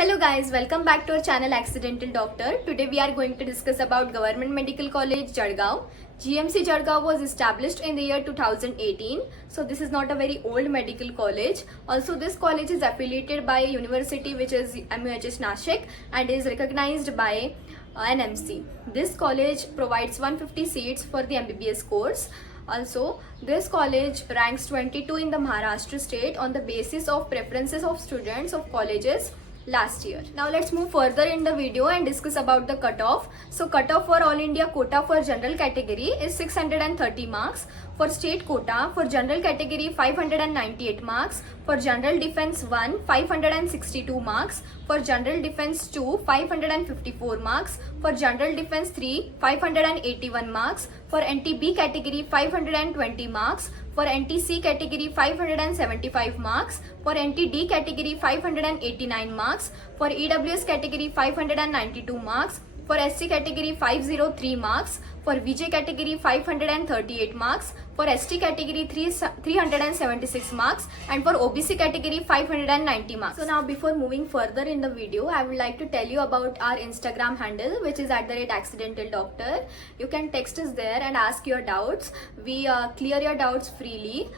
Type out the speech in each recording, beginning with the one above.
Hello guys, welcome back to our channel Accidental Doctor. Today we are going to discuss about Government Medical College Jalgaon. GMC Jalgaon was established in the year 2018. So this is not a very old medical college. Also this college is affiliated by a university which is MUHS Nashik and is recognized by NMC. This college provides 150 seats for the MBBS course. Also, this college ranks 22 in the Maharashtra state on the basis of preferences of students of colleges last year. Now let's move further in the video and discuss about the cutoff. So cutoff for All India quota for general category is 630 marks. For state quota for general category 598 marks. For general defense 1 562 marks. For general defense 2 554 marks. For general defense 3 581 marks. For NTB category 520 marks. For NTC category 575 marks. For NTD category 589 marks. For EWS category 592 marks. For SC category 503 marks. For VJ category 538 marks. For ST category 376 marks. And for OBC category 590 marks. So now before moving further in the video, I would like to tell you about our Instagram handle, which is @accidentaldoctor. You can text us there and ask your doubts. We clear your doubts freely.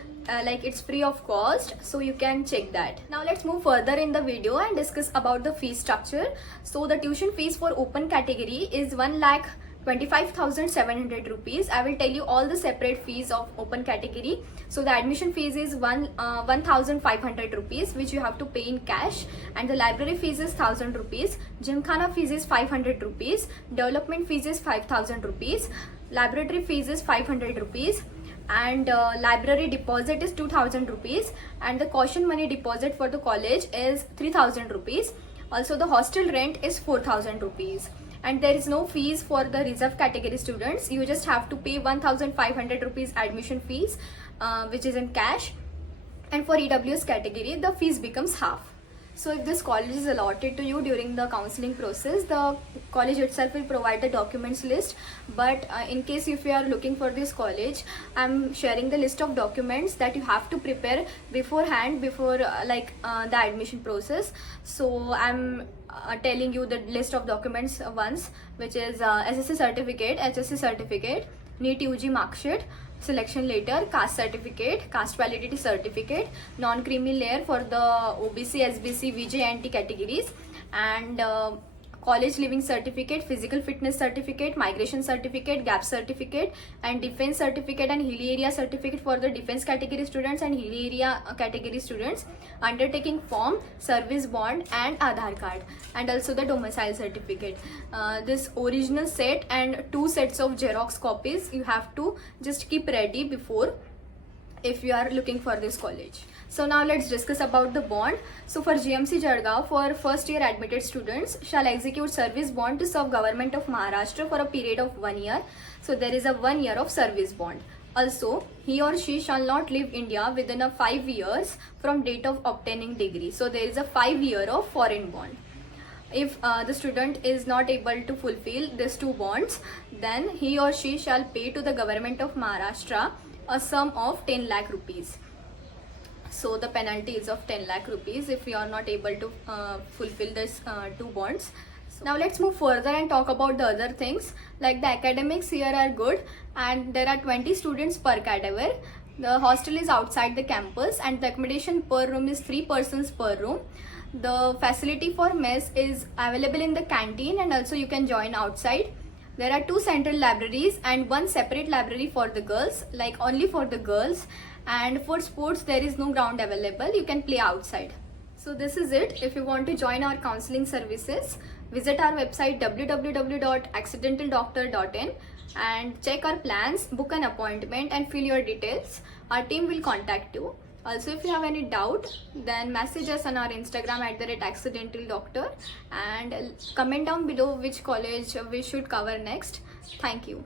Like it's free of cost, so you can check that. Now let's move further in the video and discuss about the fee structure. So the tuition fees for open category is 1,25,700 rupees. I will tell you all the separate fees of open category. So the admission fees is 1,500 rupees, which you have to pay in cash, and the library fees is 1,000 rupees. Gymkhana fees is 500 rupees. Development fees is 5,000 rupees. Laboratory fees is 500 rupees. And library deposit is 2,000 rupees, and the caution money deposit for the college is 3,000 rupees. Also the hostel rent is 4,000 rupees, and there is no fees for the reserve category students. You just have to pay 1,500 rupees admission fees, which is in cash, and for EWS category the fees becomes half. So if this college is allotted to you during the counseling process, the college itself will provide the documents list. But in case if you are looking for this college, I'm sharing the list of documents that you have to prepare beforehand before the admission process. So I'm telling you the list of documents once, which is SSC certificate, HSC certificate, NEET UG mark sheet, selection letter, caste certificate, caste validity certificate, non-creamy layer for the OBC, SBC, VJ, NT categories, and college living certificate, physical fitness certificate, migration certificate, gap certificate, and defense certificate and hilly area certificate for the defense category students and hilly area category students, undertaking form, service bond, and Aadhaar card, and also the domicile certificate. This original set and 2 sets of Xerox copies you have to just keep ready before if you are looking for this college. So now let's discuss about the bond. So for GMC Jalgaon, for first year admitted students shall execute service bond to serve Government of Maharashtra for a period of 1 year. So there is a 1 year of service bond. Also, he or she shall not leave India within a 5 years from date of obtaining degree. So there is a 5 year of foreign bond. If the student is not able to fulfill these 2 bonds, then he or she shall pay to the Government of Maharashtra a sum of 10 lakh rupees. So the penalty is of 10 lakh rupees if you are not able to fulfill this 2 bonds. So now let's move further and talk about the other things. Like the academics here are good, and there are 20 students per cadaver. The hostel is outside the campus, and the accommodation per room is 3 persons per room. The facility for mess is available in the canteen, and also you can join outside. There are 2 central libraries and 1 separate library for the girls, like only for the girls. And for sports there is no ground available, you can play outside. So this is it. If you want to join our counseling services, visit our website www.accidentaldoctor.in and check our plans, book an appointment and fill your details. Our team will contact you. Also, if you have any doubt, then message us on our Instagram @accidentaldoctor and comment down below which college we should cover next. Thank you.